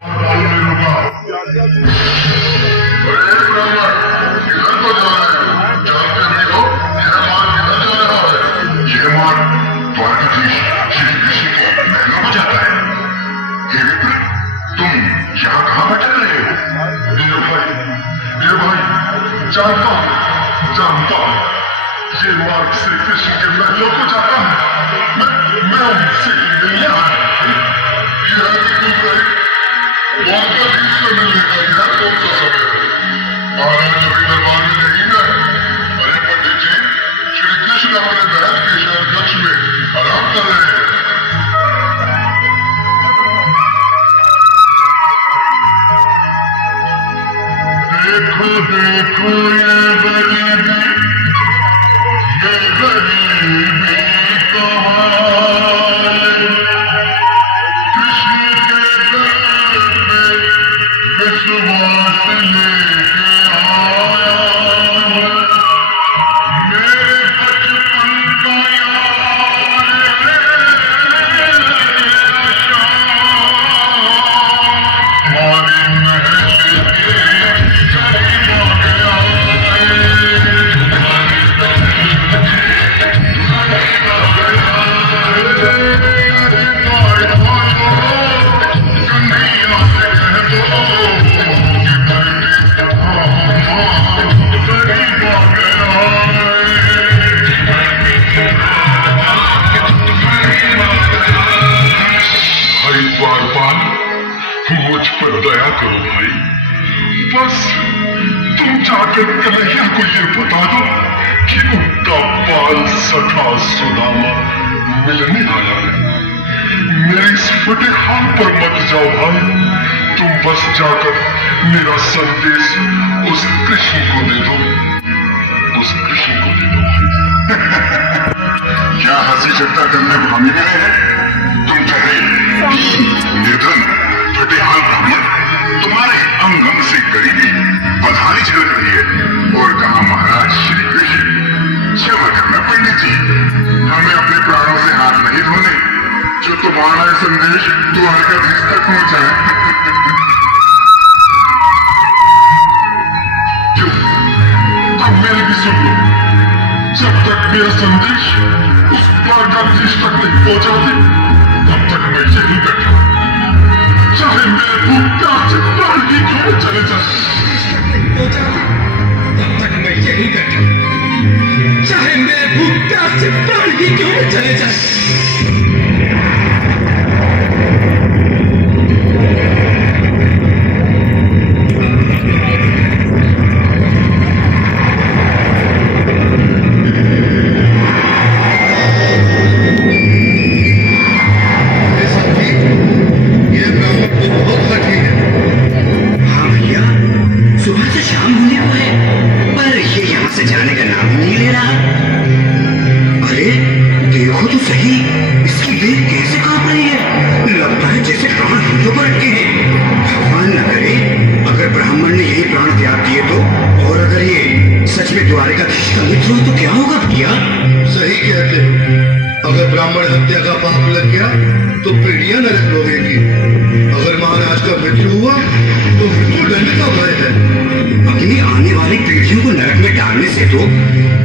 जानता हूं ये मार्ग श्री कृष्ण के महलों को जाता है। मैं उनसे मिलने आया। यह द्वारकाधीश से मिलने का यह कौन सा समय है? महाराज अभी दरबार में नहीं है। अरे पंडित जी, श्री कृष्ण अपने महल के शहर कक्ष में आराम कर रहे हैं। देखो देखो ये गरीबी का हाल। कृष्ण के दर में विश्वास लेके आया। मेरे बचपन का यार हमारी महल के मुझ पर दया करो भाई। बस तुम जाकर कन्हैया को ये बता दो कि उनका बाल सखा सुदामा मिलने आया है। मेरे इस फटे हाल पर मत जाओ भाई। तुम बस जाकर मेरा संदेश उस कृष्ण को दे दो। उस कृष्ण को दे दो भाई। क्या हंसी चट्टा करने को हम गए हैं? तुम कहे निर्धन फटे हाल ब्राह्मण तुम्हारे अंग अंग से गरीबी बधाई झलक रही है। और कहा महाराज श्री कृष्ण, क्षमा करना पंडित जी, हमें अपने प्राणों से हाथ नहीं धोने जो तुम्हारा संदेश द्वारकाधीश तक पहुंचाए। क्यों? अब मेरी भी सुन लो। जब तक मेरा संदेश उस द्वारकाधीश तक नहीं पहुंचाते तब तक मैं यही बैठा, चाहे मेरे भूख प्यास से प्राण ही क्यों न चले जाए। तब तक मैं यही बैठा, चाहे मेरे भूख प्यास से प्राण ही क्यों न चले जाए।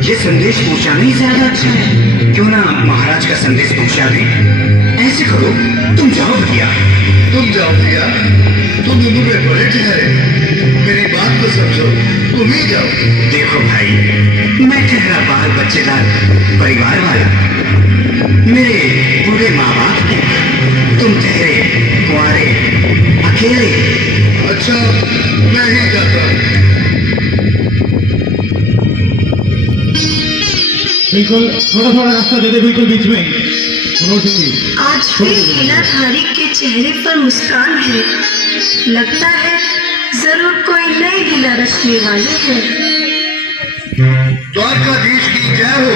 ये संदेश पहुंचाना ही ज्यादा अच्छा है। क्यों ना महाराज का संदेश पहुंचा दें। ऐसे करो, तुम जाओ भैया। तुम जाओ भैया, तुम उम्र में बड़े ठहरे, मेरी बात तो समझो, तुम ही जाओ। देखो भाई, मैं ठहरा बाल बच्चेदार परिवार वाला, मेरे बूढ़े माँ बाप हैं। तुम ठहरे कुंवारे अकेले। अच्छा, मैं ही जाता हूँ। बिल्कुल थोड़ा थोड़ा रास्ता दे दे, बिल्कुल बीच में। आज भी लीलाधारी के चेहरे पर मुस्कान है। लगता है जरूर कोई नई लीला रचने वाले हैं। द्वारकाधीश की जय हो।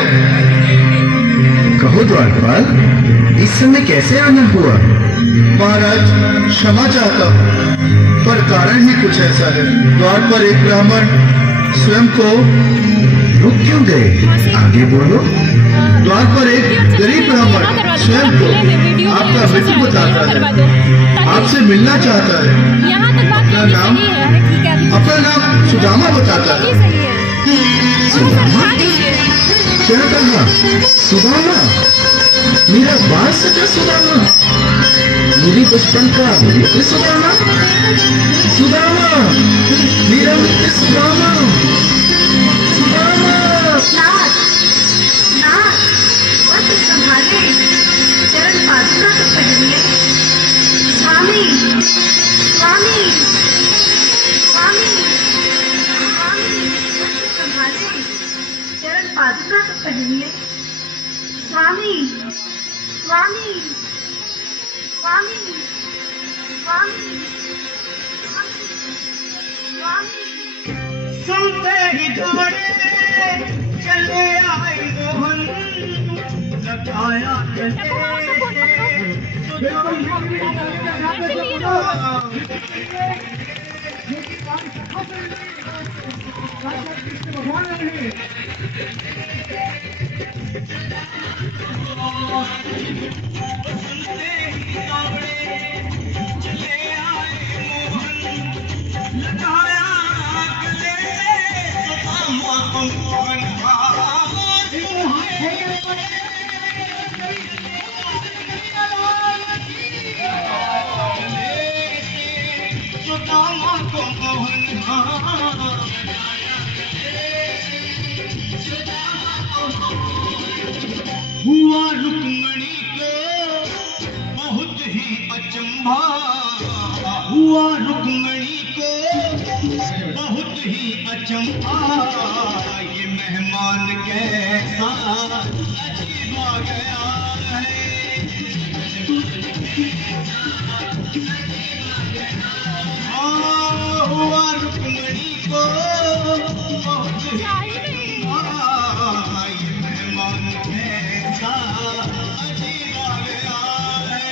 कहो द्वारपाल, इस समय कैसे आना हुआ? महाराज क्षमा चाहता हूँ, पर कारण ही कुछ ऐसा है। द्वार पर एक ब्राह्मण स्वयं को रुक क्यों गए? आगे बोलो। द्वार पर एक गरीब ब्राह्मण स्वयं को आपका मृत्यु बताता है। आप आपसे मिलना चाहता है। यहाँ तक बात अपना यही नाम? सही है। अरे ठीक है, अभी अपना नाम सुदामा बताता यही है। सही है। थोड़ा सा खा लीजिए। क्या कहा? सुदामा? मेरा बाल सखा सुदामा? मेरी बचपन का मित्र सुदामा? सुदामा, मेरा मित्र सुदामा, सुदामा। नाथ, नाथ, वक्त संभाले, चरण पादुका तो पहनिए। स्वामी, स्वामी, स्वामी, स्वामी, वक्त संभाले, चरण पादुका तो पहनिए। स्वामी, स्वामी, स्वामी, स्वामी, स्वामी। सुनते ही दौड़े चले आए मोहन, लगाया हुआ रुक्मणी को बहुत ही अचंभा, हुआ रुक्मणी को बहुत ही अचंभा, ये मेहमान कैसा अजीब आ गया है। हुआ रुक्मणी को बहुत ही अचंभा, ये मेहमान कैसा अजीब आ गया है।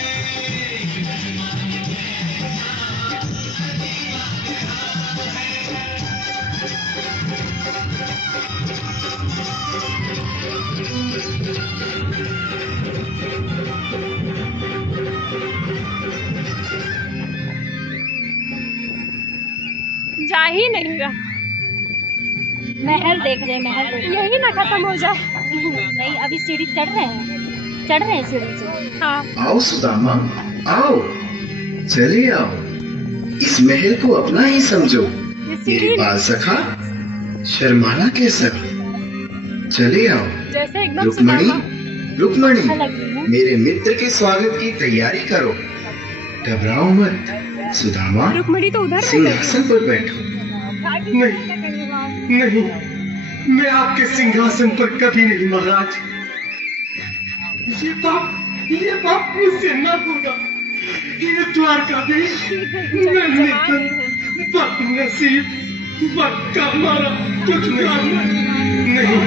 जा ही नहीं रहा। महल देख रहे हैं, महल देख रहे यही ना खत्म हो जाए। हैं। नहीं, अभी सीढ़ी चढ़ रहे हैं सीढ़ी से। हाँ, आओ सुदामा, आओ, चले आओ। इस महल को अपना ही समझो। ये मेरे सीढ़ी बाल सखा, शर्माना कैसा? चले आओ। जैसे एकदम रुक्मणी, सुदामा। रुक्मणी, अच्छा लग रही है। मेरे मित्र के स्वागत की तैयारी करो। घबराओ मत। सुदामा, रुक्मणी तो उधर सिंहासन पर बैठो। नहीं, मैं आपके सिंहासन पर कभी नहीं महाराज। ये पाप मुझसे न होगा। ये द्वारकाधीश मैं मित्र, बदनसीब, वक्त का मारा कुछ नहीं,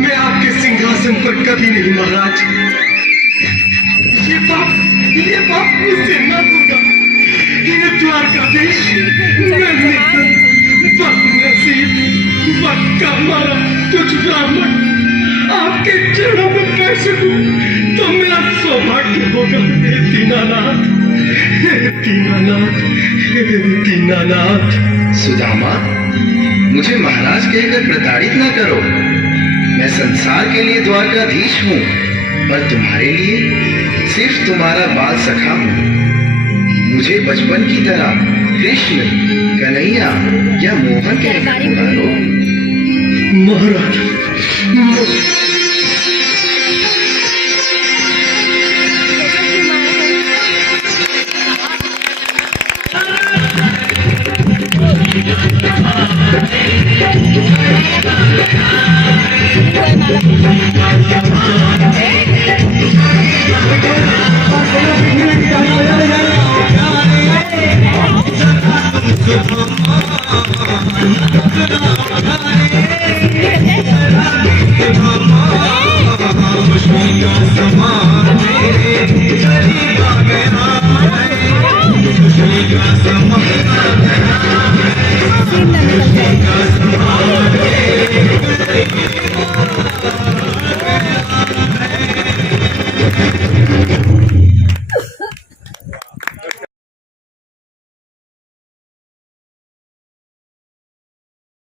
मैं आपके सिंहासन पर कभी नहीं महाराज। ये पाप मुझसे न होगा। ये द्वारकाधीश मैं मित्र, बदनसीब, वक्त का मारा कुछ ब्राह्मण आपके चरणों में बैठ सकूं तो मेरा सौभाग्य होगा। हे दीनानाथ, हे दीनानाथ, हे दीनानाथ। सुदामा, मुझे महाराज कहकर प्रताड़ित न करो। मैं संसार के लिए द्वारकाधीश हूँ, पर तुम्हारे लिए सिर्फ तुम्हारा बाल सखा हूँ। मुझे बचपन की तरह कृष्ण, कन्हैया या मोहन कहकर पुकारो। महाराज